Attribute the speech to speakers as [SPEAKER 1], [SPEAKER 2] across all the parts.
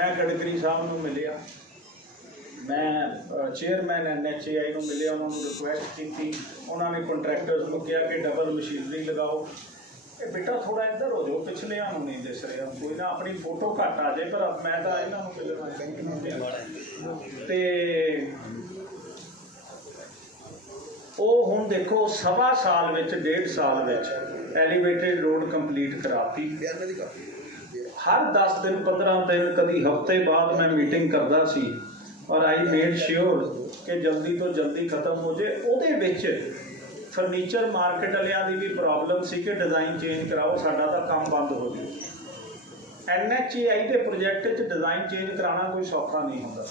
[SPEAKER 1] ਮੈਂ ਗਡਕਰੀ ਸਾਹਿਬ ਨੂੰ ਮਿਲਿਆ। ਮੈਂ ਚੇਅਰਮੈਨ ਐਨਐਚਏਆਈ ਨੂੰ ਮਿਲਿਆ, ਉਹਨਾਂ ਨੂੰ ਰਿਕੁਐਸਟ ਕੀਤੀ। ਉਹਨਾਂ ਨੇ ਕੰਟਰੈਕਟਰਸ ਨੂੰ ਕਿਹਾ ਕਿ ਡਬਲ ਮਸ਼ੀਨਰੀ ਲਗਾਓ। ਇਹ ਬੇਟਾ ਥੋੜਾ ਇੱਧਰ ਹੋ ਜਾਓ, ਪਿਛਲਿਆਂ ਨੂੰ ਨਹੀਂ ਦਿਸ ਰਿਹਾ। ਕੋਈ ਨਾ, ਆਪਣੀ ਫੋਟੋ ਘੱਟ ਆ ਜਾਏ, ਪਰ ਮੈਂ ਤਾਂ ਇਹਨਾਂ ਨੂੰ ਮਿਲਣਾ ਤੇ ਉਹ ਹੁਣ ਦੇਖੋ, ਸਵਾ ਸਾਲ ਵਿੱਚ, ਡੇਢ ਸਾਲ ਵਿੱਚ ਐਲੀਵੇਟਿਡ ਰੋਡ ਕੰਪਲੀਟ ਕਰਾਤੀ। ਹਰ 10 ਦਿਨ 15 ਦਿਨ, ਕਦੀ ਹਫ਼ਤੇ ਬਾਅਦ ਮੈਂ ਮੀਟਿੰਗ ਕਰਦਾ ਸੀ ਔਰ ਆਈ ਮੇਡ ਸ਼ਿਓਰ ਕਿ ਜਲਦੀ ਤੋਂ ਜਲਦੀ ਖਤਮ ਹੋ ਜੇ। ਉਹਦੇ ਵਿੱਚ ਫਰਨੀਚਰ ਮਾਰਕੀਟ ਵਾਲਿਆਂ ਦੀ ਵੀ ਪ੍ਰੋਬਲਮ ਸੀ ਕਿ ਡਿਜ਼ਾਈਨ ਚੇਂਜ ਕਰਾਓ, ਸਾਡਾ ਤਾਂ ਕੰਮ ਬੰਦ ਹੋ ਜੂ। ਐਨਐਚਏਆਈ ਦੇ ਪ੍ਰੋਜੈਕਟ 'ਚ ਡਿਜ਼ਾਈਨ ਚੇਂਜ ਕਰਾਉਣਾ ਕੋਈ ਸੌਖਾ ਨਹੀਂ ਹੁੰਦਾ।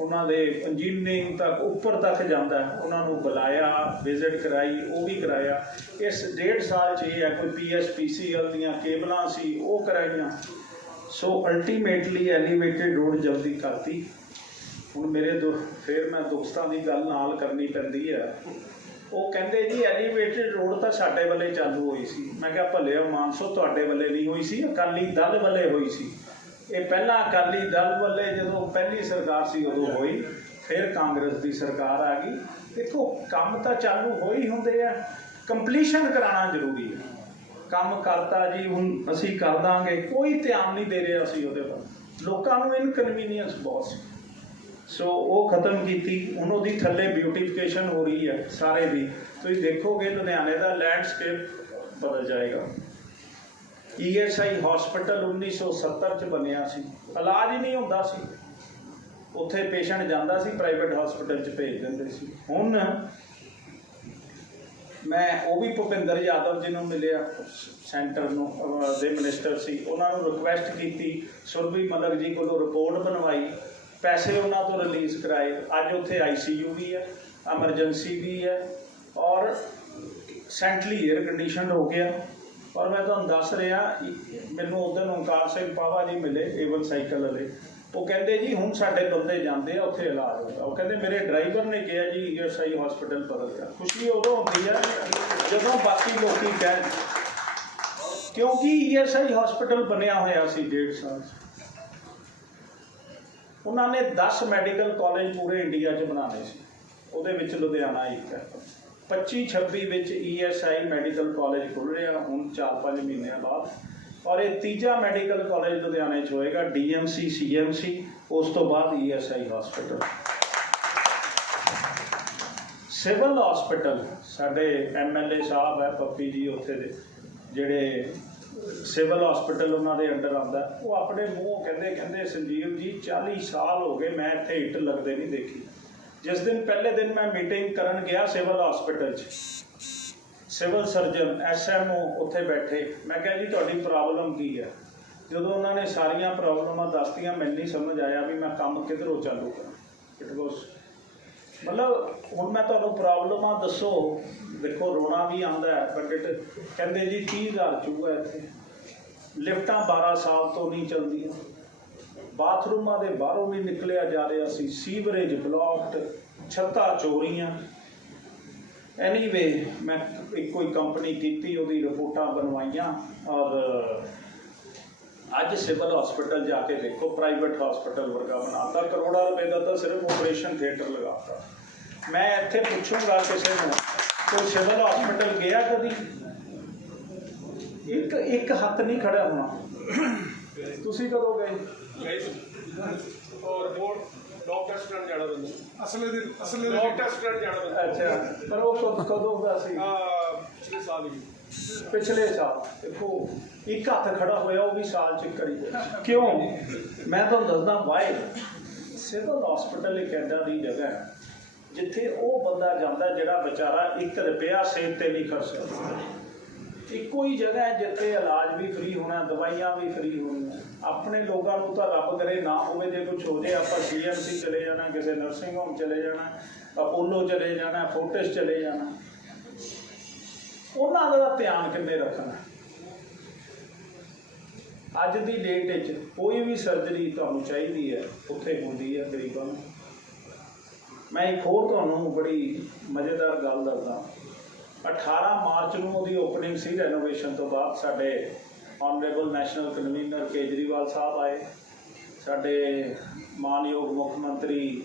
[SPEAKER 1] ਉਹਨਾਂ ਦੇ ਇੰਜੀਨੀਅਰਿੰਗ ਤੱਕ, ਉੱਪਰ ਤੱਕ ਜਾਂਦਾ ਉਹਨਾਂ ਨੂੰ ਬੁਲਾਇਆ ਵਿਜ਼ਿਟ ਕਰਾਈ, ਉਹ ਵੀ ਕਰਾਇਆ। ਇਸ ਡੇਢ ਸਾਲ 'ਚ ਇਹ ਹੈ, ਕੋਈ ਪੀਐਸਪੀਸੀਐਲ ਦੀਆਂ ਕੇਬਲਾਂ ਸੀ, ਉਹ ਕਰਾਈਆਂ। ਸੋ ਅਲਟੀਮੇਟਲੀ ਐਲੀਵੇਟਡ ਰੋਡ ਜਲਦੀ ਕਰਤੀ। ਹੁਣ ਮੇਰੇ ਦੋ ਫਿਰ ਮੈਂ ਦੋਸਤਾਂ ਦੀ ਗੱਲ ਨਾਲ ਕਰਨੀ ਪੈਂਦੀ ਹੈ। ਉਹ ਕਹਿੰਦੇ ਜੀ ਐਲੀਵੇਟਡ ਰੋਡ ਤਾਂ ਸਾਡੇ ਵੱਲੇ ਚਾਲੂ ਹੋਈ ਸੀ। ਮੈਂ ਕਿਹਾ, ਭਲਿਓ ਮਾਨਸੋ, ਤੁਹਾਡੇ ਵੱਲੇ ਨਹੀਂ ਹੋਈ ਸੀ, ਅਕਾਲੀ ਦਲ ਵੱਲੇ ਹੋਈ ਸੀ। ਇਹ ਪਹਿਲਾਂ ਅਕਾਲੀ ਦਲ ਵੱਲੇ ਜਦੋਂ ਪਹਿਲੀ ਸਰਕਾਰ ਸੀ, ਉਦੋਂ ਹੋਈ। ਫਿਰ ਕਾਂਗਰਸ ਦੀ ਸਰਕਾਰ ਆ ਗਈ। ਦੇਖੋ, ਕੰਮ ਤਾਂ ਚਾਲੂ ਹੋ ਹੀ ਹੁੰਦੇ ਆ। ਕੰਪਲੀਸ਼ਨ ਕਰਾਉਣਾ ਜ਼ਰੂਰੀ ਹੈ ਕੰਮ ਕਰਤਾ ਜੀ, ਹੁਣ ਅਸੀਂ ਕਰ ਦਾਂਗੇ। ਕੋਈ ਧਿਆਨ ਨਹੀਂ ਦੇ ਰਿਹਾ ਸੀ ਉਹਦੇ ਵੱਲ। ਲੋਕਾਂ ਨੂੰ ਇਨਕਨਵੀਨੀਅੰਸ ਬਹੁਤ ਸੀ। ਸੋ ਉਹ ਖਤਮ ਕੀਤੀ। ਹੁਣ ਦੀ ਥੱਲੇ ਬਿਊਟੀਫਿਕੇਸ਼ਨ ਹੋ ਰਹੀ ਹੈ ਸਾਰੇ ਦੀ। ਤੁਸੀਂ ਦੇਖੋਗੇ ਲੁਧਿਆਣੇ ਦਾ ਲੈਂਡਸਕੇਪ ਬਦਲ ਜਾਏਗਾ। ਈਐਸਆਈ ਹਸਪੀਟਲ 1970 ਚ ਬਣਿਆ ਸੀ। ਇਲਾਜ ਨਹੀਂ ਹੁੰਦਾ ਸੀ। ਉੱਥੇ ਪੇਸ਼ੈਂਟ ਜਾਂਦਾ ਸੀ, ਪ੍ਰਾਈਵੇਟ ਹਸਪੀਟਲ ਚ ਭੇਜ ਦਿੰਦੇ ਸੀ। ਹੁਣ ਮੈਂ ਉਹ ਵੀ ਭੁਪਿੰਦਰ ਯਾਦਵ ਜੀ ਨੂੰ ਮਿਲਿਆ, ਸੈਂਟਰ ਨੂੰ ਦੇ ਮਿਨਿਸਟਰ ਸੀ। ਉਹਨਾਂ ਨੂੰ ਰਿਕੁਐਸਟ ਕੀਤੀ, ਸੁਰਭੀ ਮਲਕ ਜੀ ਕੋਲੋਂ ਰਿਪੋਰਟ ਬਣਵਾਈ। ਪੈਸੇ ਉਹਨਾਂ ਤੋਂ ਰਿਲੀਜ਼ ਕਰਾਏ। ਅੱਜ ਉੱਥੇ ਆਈਸੀਯੂ ਵੀ ਹੈ ਐਮਰਜੈਂਸੀ ਵੀ ਹੈ ਔਰ ਸੈਂਟਲੀ 에ਅਰ ਕੰਡੀਸ਼ਨ ਹੋ ਗਿਆ। ਔਰ ਮੈਂ ਤੁਹਾਨੂੰ ਦੱਸ ਰਿਹਾ ਮੈਨੂੰ ਉਦੋਂ ਓਂਕਾਰ ਸਿੰਘ ਪਾਵਾ ਜੀ ਮਿਲੇ ਏਵਨ ਸਾਈਕਲ ਵਾਲੇ। ਉਹ ਕਹਿੰਦੇ ਜੀ, ਹੁਣ ਸਾਡੇ ਬੰਦੇ ਜਾਂਦੇ ਆ, ਉੱਥੇ ਇਲਾਜ ਹੁੰਦਾ ਉਹ ਕਹਿੰਦੇ ਮੇਰੇ ਡਰਾਈਵਰ ਨੇ ਕਿਹਾ ਜੀ ਈਐਸਆਈ ਹਸਪੀਟਲ ਬਦਲ ਗਿਆ। ਖੁਸ਼ੀ ਉਦੋਂ ਹੁੰਦੀ ਆ ਜਦੋਂ ਬਾਕੀ ਲੋਕੀ ਕਹਿਣ। ਕਿਉਂਕਿ ਈਐਸਆਈ ਹਸਪੀਟਲ ਬਣਿਆ ਹੋਇਆ ਸੀ ਡੇਢ ਸਾਲ ਉਹਨਾਂ ਨੇ 10 ਮੈਡੀਕਲ ਕਾਲਜ ਪੂਰੇ ਇੰਡੀਆ 'ਚ ਬਣਾਉਣੇ ਸੀ। ਉਹਦੇ ਵਿੱਚ ਲੁਧਿਆਣਾ ਇੱਕ ਹੈ। 25 26 ਵਿੱਚ ਈਐਸਆਈ ਮੈਡੀਕਲ ਕਾਲਜ ਖੁੱਲ ਰਿਹਾ, ਹੁਣ 4-5 ਮਹੀਨਿਆਂ ਬਾਅਦ। ਔਰ ਇਹ ਤੀਜਾ ਮੈਡੀਕਲ ਕਾਲਜ ਲੁਧਿਆਣੇ 'ਚ ਹੋਏਗਾ ਡੀਐਮਸੀ ਸੀਐਮਸੀ ਉਸ ਤੋਂ ਬਾਅਦ ਈਐਸਆਈ ਹਸਪੀਟਲ ਸਿਵਲ ਹਸਪੀਟਲ ਸਾਡੇ ਐਮਐਲਏ ਸਾਹਿਬ ਹੈ, ਪੱਪੀ ਜੀ ਉੱਥੇ ਦੇ, ਜਿਹੜੇ ਸਿਵਲ ਹਸਪੀਟਲ ਉਹਨਾਂ ਦੇ ਅੰਡਰ ਆਉਂਦਾ। ਉਹ ਆਪਣੇ ਮੂੰਹੋਂ ਕਹਿੰਦੇ ਕਹਿੰਦੇ ਸੰਜੀਵ ਜੀ 40 ਸਾਲ ਹੋ ਗਏ, ਮੈਂ ਇੱਥੇ ਇੱਟ ਲੱਗਦੇ ਨਹੀਂ ਦੇਖੀ। ਜਿਸ ਦਿਨ ਪਹਿਲੇ ਦਿਨ ਮੈਂ ਮੀਟਿੰਗ ਕਰਨ ਗਿਆ ਸਿਵਲ ਹਸਪੀਟਲ 'ਚ। ਸਿਵਲ ਸਰਜਨ ਐਸਐਮਓ ਉੱਥੇ ਬੈਠੇ। ਮੈਂ ਕਿਹਾ ਜੀ, ਤੁਹਾਡੀ ਪ੍ਰੋਬਲਮ ਕੀ ਹੈ? ਜਦੋਂ ਉਹਨਾਂ ਨੇ ਸਾਰੀਆਂ ਪ੍ਰੋਬਲਮਾਂ ਦੱਸਤੀਆਂ, ਮੈਨੂੰ ਨਹੀਂ ਸਮਝ ਆਇਆ ਵੀ ਮੈਂ ਕੰਮ ਕਿਧਰੋਂ ਚਾਲੂ ਕਰਾਂ। ਇਟ ਵਾਸ ਮਤਲਬ, ਹੁਣ ਮੈਂ ਤੁਹਾਨੂੰ ਪ੍ਰੋਬਲਮਾਂ ਦੱਸੋ। ਦੇਖੋ, ਰੋਣਾ ਵੀ ਆਉਂਦਾ ਹੈ ਬਟ ਕਹਿੰਦੇ ਜੀ 30000 ਚੂਗਾ ਇੱਥੇ? ਲਿਫਟਾਂ 12 ਸਾਲ ਤੋਂ ਨਹੀਂ ਚੱਲਦੀਆਂ। ਬਾਥਰੂਮਾਂ ਦੇ ਬਾਹਰੋਂ ਵੀ ਨਿਕਲਿਆ ਜਾ ਰਿਹਾ ਸੀ, ਸੀਵਰੇਜ ਬਲੌਕਡ, ਛੱਤਾਂ ਚੋਰੀਆਂ। ਐਨੀਵੇ ਮੈਂ ਇੱਕੋ ਹੀ ਕੰਪਨੀ ਕੀਤੀ, ਉਹਦੀ ਰਿਪੋਰਟਾਂ ਬਣਵਾਈਆਂ ਔਰ ਅੱਜ ਸਿਵਲ ਹਸਪੀਟਲ ਜਾ ਕੇ ਦੇਖੋ, ਪ੍ਰਾਈਵੇਟ ਹਸਪੀਟਲ ਵਰਗਾ ਬਣਾਤਾ। ਕਰੋੜਾਂ ਰੁਪਏ ਦਾ ਤਾਂ ਸਿਰਫ ਆਪਰੇਸ਼ਨ ਥੀਏਟਰ ਲਗਾਤਾ। ਮੈਂ ਇੱਥੇ ਪੁੱਛੂੰਗਾ ਕਿਸੇ ਨੂੰ, ਕੋਈ ਸਿਵਲ ਹਸਪੀਟਲ ਗਿਆ ਕਦੀ? ਇੱਕ ਇੱਕ ਹੱਥ ਨਹੀਂ ਖੜਾ ਹੋਣਾ। ਤੁਸੀਂ ਕਦੋਂ ਗਏ?
[SPEAKER 2] ਗਏ ਸੀ। ਔਰ ਰਿਪੋਰਟ ਡਾਕਟਰ ਸਟੈਂਡ ਜਾਣਾ ਬੰਦਾ
[SPEAKER 3] ਅਸਲੇ ਦੇ ਅਸਲੇ
[SPEAKER 2] ਡਾਕਟਰ ਸਟੈਂਡ ਜਾਣਾ ਬੰਦਾ
[SPEAKER 1] ਅੱਛਾ ਪਰ ਉਹ ਕਦ- ਕਦੋਂ ਦਾ ਸੀ?
[SPEAKER 2] ਆ ਪਿਛਲੇ ਸਾਲ ਹੀ।
[SPEAKER 1] ਪਿਛਲੇ ਸਾਲ। ਦੇਖੋ ਇੱਕ ਹੱਥ ਖੜਾ ਹੋਇਆ ਉਹ ਵੀ ਸਾਲ ਚ ਕਰੀ ਕਿਉਂ? ਮੈਂ ਤੁਹਾਨੂੰ ਦੱਸਦਾ ਵਾਈ ਸਿਵਲ ਹਸਪੀਟਲ ਇੱਕ ਐਡਾ ਦੀ ਜਗ੍ਹਾ ਹੈ ਜਿੱਥੇ ਉਹ ਬੰਦਾ ਜਾਂਦਾ ਜਿਹੜਾ ਵਿਚਾਰਾ ਇੱਕ ਰੁਪਿਆ ਸਿਹਤ ਤੇ ਨਹੀਂ ਖਰਚ ਸਕਦਾ। ਇੱਕੋ ਹੀ ਜਗ੍ਹਾ ਹੈ ਜਿੱਥੇ ਇਲਾਜ ਵੀ ਫ੍ਰੀ ਹੋਣਾ, ਦਵਾਈਆਂ ਵੀ ਫ੍ਰੀ ਹੋਣੀਆਂ। ਆਪਣੇ ਲੋਕਾਂ ਨੂੰ ਤਾਂ ਰੱਬ ਕਰੇ ਨਾ ਹੋਵੇ ਜੇ ਕੁਝ ਹੋ ਜੇ, ਆਪਾਂ ਸੀਐਮਸੀ ਚਲੇ ਜਾਣਾ, ਕਿਸੇ ਨਰਸਿੰਗ ਹੋਮ ਚਲੇ ਜਾਣਾ ਅਪੋਲੋ ਚਲੇ ਜਾਣਾ ਫੋਰਟਿਸ ਚਲੇ ਜਾਣਾ। ਉਹਨਾਂ ਦਾ ਧਿਆਨ ਕਿੰਨੇ ਰੱਖਣਾ। ਅੱਜ ਦੀ ਡੇਟ ਵਿੱਚ ਕੋਈ ਵੀ ਸਰਜਰੀ ਤੁਹਾਨੂੰ ਚਾਹੀਦੀ ਹੈ, ਉੱਥੇ ਹੁੰਦੀ ਹੈ ਗਰੀਬਾਂ ਨੂੰ। ਮੈਂ ਇੱਕ ਹੋਰ ਤੁਹਾਨੂੰ ਬੜੀ ਮਜ਼ੇਦਾਰ ਗੱਲ ਦੱਸਦਾ। 18 ਮਾਰਚ ਨੂੰ ਉਹਦੀ ਓਪਨਿੰਗ ਸੀ ਰੈਨੋਵੇਸ਼ਨ ਤੋਂ ਬਾਅਦ ਸਾਡੇ honourable national convener Kejriwal Sahib ਆਏ। ਸਾਡੇ ਮਾਨਯੋਗ ਮੁੱਖ ਮੰਤਰੀ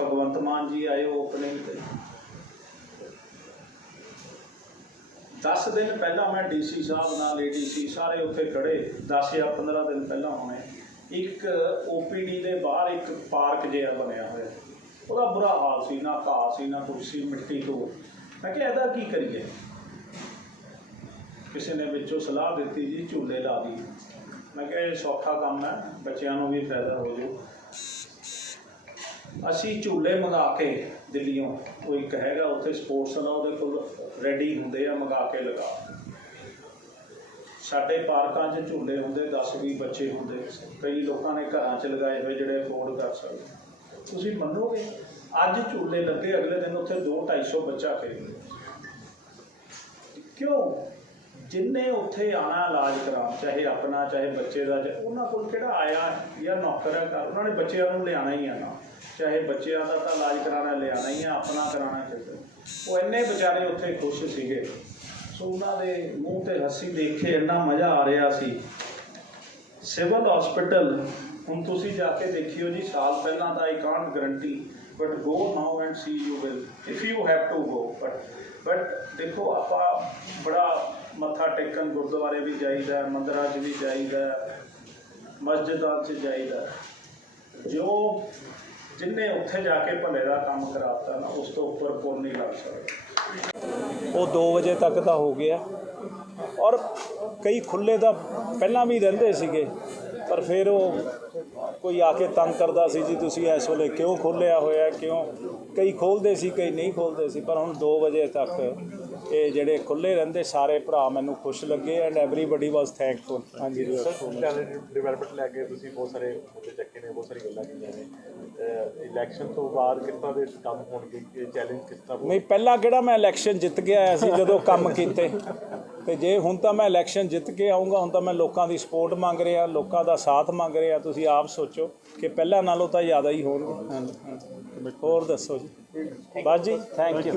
[SPEAKER 1] ਭਗਵੰਤ ਮਾਨ ਜੀ ਆਏ ਓਪਨਿੰਗ ਤੇ। 10 ਦਿਨ ਪਹਿਲਾਂ ਮੈਂ ਡੀਸੀ ਸਾਹਿਬ ਨਾਲ ਏਡੀਸੀ ਸਾਰੇ ਉੱਥੇ ਖੜੇ। 10 ਜਾਂ 15 ਦਿਨ ਪਹਿਲਾਂ ਹੋਣੇ। ਇੱਕ ਓਪੀਡੀ ਦੇ ਬਾਹਰ ਇੱਕ ਪਾਰਕ ਜਿਹਾ ਬਣਿਆ ਹੋਇਆ। ਉਹਦਾ ਬੁਰਾ ਹਾਲ ਸੀ, ਨਾ ਘਾਹ ਸੀ, ਨਾ ਕੁਰਸੀ, ਮਿੱਟੀ ਤੋਂ ਮੈਂ ਕਿਹਾ ਇਹਦਾ ਕੀ ਕਰੀਏ? ਕਿਸੇ ਨੇ ਵਿੱਚੋਂ ਸਲਾਹ ਦਿੱਤੀ ਜੀ, ਝੂਲੇ ਲਾ ਦੀ। ਮੈਂ ਕਿਹਾ ਇਹ ਸੌਖਾ ਕੰਮ ਹੈ, ਬੱਚਿਆਂ ਨੂੰ ਵੀ ਫਾਇਦਾ ਹੋ ਜੂ ਅਸੀਂ ਝੂਲੇ ਮੰਗਾ ਕੇ ਦਿੱਲੀੋਂ ਉਹ ਇੱਕ ਹੈਗਾ, ਉੱਥੇ ਸਪੋਰਟਸ ਦਾ ਉਹਦੇ ਕੋਲ ਰੈਡੀ ਹੁੰਦੇ ਆ, ਮੰਗਾ ਕੇ ਲਗਾ। ਸਾਡੇ ਪਾਰਕਾਂ 'ਚ ਝੂਲੇ ਹੁੰਦੇ 10-20 ਬੱਚੇ ਹੁੰਦੇ। ਕਈ ਲੋਕਾਂ ਨੇ ਘਰਾਂ 'ਚ ਲਗਾਏ ਹੋਏ ਜਿਹੜੇ ਅਫੋਰਡ ਕਰ ਸਕਦੇ। ਤੁਸੀਂ ਮੰਨੋਗੇ? ਅੱਜ ਝੂਲੇ ਲੱਗੇ, ਅਗਲੇ ਦਿਨ ਉੱਥੇ 2-250 ਬੱਚਾ ਖੇਡਦੇ ਕਿਉਂ? ਜਿੰਨੇ ਉੱਥੇ ਆਣਾ ਇਲਾਜ ਕਰਾਉਣ, ਚਾਹੇ ਆਪਣਾ, ਚਾਹੇ ਬੱਚੇ ਦਾ, ਚਾਹੇ- ਉਹਨਾਂ ਕੋਲ ਕਿਹੜਾ ਆਇਆ ਜਾਂ ਨੌਕਰ ਹੈ ਘਰ, ਉਹਨਾਂ ਨੇ ਬੱਚਿਆਂ ਨੂੰ ਲਿਆਣਾ ਹੀ ਆਣਾ ਚਾਹੇ ਬੱਚਿਆਂ ਦਾ ਤਾਂ ਇਲਾਜ ਕਰਾਉਣਾ ਲਿਆਣਾ ਹੀ ਆ, ਆਪਣਾ ਕਰਾਉਣਾ ਕਿਤੇ ਉਹ ਇੰਨੇ ਵਿਚਾਰੇ ਉੱਥੇ ਖੁਸ਼ ਸੀਗੇ। ਸੋ ਉਹਨਾਂ ਦੇ ਮੂੰਹ ਤੇ ਹੱਸੀ ਦੇਖ ਕੇ ਇੰਨਾ ਮਜ਼ਾ ਆ ਰਿਹਾ ਸੀ। ਸਿਵਲ ਹਸਪੀਟਲ, ਹੁਣ ਤੁਸੀਂ ਜਾ ਕੇ ਦੇਖਿਓ ਜੀ, ਸਾਲ ਪਹਿਲਾਂ ਤਾਂ I can't guarantee but go now and see you will if you have to go but but ਦੇਖੋ, ਆਪਾਂ ਬੜਾ ਮੱਥਾ ਟੇਕਣ ਗੁਰਦੁਆਰੇ ਵੀ ਜਾਈਦਾ, ਮੰਦਰਾਂ 'ਚ ਵੀ ਜਾਈਦਾ, ਮਸਜਿਦਾਂ 'ਚ ਜਾਈਦਾ। ਜੋ ਜਿੰਨੇ ਉੱਥੇ ਜਾ ਕੇ ਭਲੇ ਦਾ ਕੰਮ ਕਰਾਤਾ ਨਾ, ਉਸ ਤੋਂ ਉੱਪਰ ਪੁੱਲ ਨਹੀਂ ਲੱਗ ਸਕਦਾ। ਉਹ 2 ਵਜੇ ਤੱਕ ਤਾਂ ਹੋ ਗਿਆ। ਔਰ ਕਈ ਖੁੱਲੇ ਦਾ ਪਹਿਲਾਂ ਵੀ ਰਹਿੰਦੇ ਸੀਗੇ ਪਰ ਫਿਰ ਉਹ ਕੋਈ ਆ ਕੇ ਤੰਗ ਕਰਦਾ ਸੀ ਜੀ ਤੁਸੀਂ ਇਸ ਵੇਲੇ ਕਿਉਂ ਖੋਲ੍ਹਿਆ ਹੋਇਆ ਕਿਉਂ? ਕਈ ਖੋਲਦੇ ਸੀ ਕਈ ਨਹੀਂ ਖੋਲਦੇ ਸੀ ਪਰ ਹੁਣ 2 ਵਜੇ ਤੱਕ ਇਹ ਜਿਹੜੇ ਖੁੱਲੇ ਰਹਿੰਦੇ ਸਾਰੇ ਭਰਾ ਮੈਨੂੰ ਖੁਸ਼ ਲੱਗੇ ਐਂਡ ਐਵਰੀਬਾਡੀ ਵਾਸ ਥੈਂਕਫੁਲ ਹਾਂਜੀ
[SPEAKER 4] ਡਿਵੈਲਪਮੈਂਟ ਲੈ ਕੇ ਤੁਸੀਂ ਬਹੁਤ ਸਾਰੇ ਮੁੱਦੇ ਚੱਕੇ ਨੇ ਬਹੁਤ ਸਾਰੀ ਗੱਲਾਂ ਕੀਤੀਆਂ ਨੇ। ਇਲੈਕਸ਼ਨ ਤੋਂ ਬਾਅਦ ਤਰ੍ਹਾਂ ਦੇ ਕੰਮ ਹੋਣਗੇ ਚੈਲੰਜ ਕਿਸ ਤਰ੍ਹਾਂ
[SPEAKER 1] ਨਹੀਂ ਪਹਿਲਾਂ ਕਿਹੜਾ ਮੈਂ ਇਲੈਕਸ਼ਨ ਜਿੱਤ ਆਇਆ ਸੀ ਜਦੋਂ ਕੰਮ ਕੀਤੇ। ਤੇ ਜੇ ਹੁਣ ਤਾਂ ਮੈਂ ਇਲੈਕਸ਼ਨ ਜਿੱਤ ਕੇ ਆਉਂਗਾ ਹੁਣ ਤਾਂ ਮੈਂ ਲੋਕਾਂ ਦੀ ਸਪੋਰਟ ਮੰਗ ਰਿਹਾ ਲੋਕਾਂ ਦਾ ਸਾਥ ਮੰਗ ਰਿਹਾ ਤੁਸੀਂ ਆਪ ਸੋਚੋ ਕਿ ਪਹਿਲਾਂ ਨਾਲੋਂ ਤਾਂ ਜ਼ਿਆਦਾ ਹੀ ਹੋਣਗੇ। ਹੋਰ ਦੱਸੋ ਜੀ। ਬਸ ਜੀ ਥੈਂਕ ਯੂ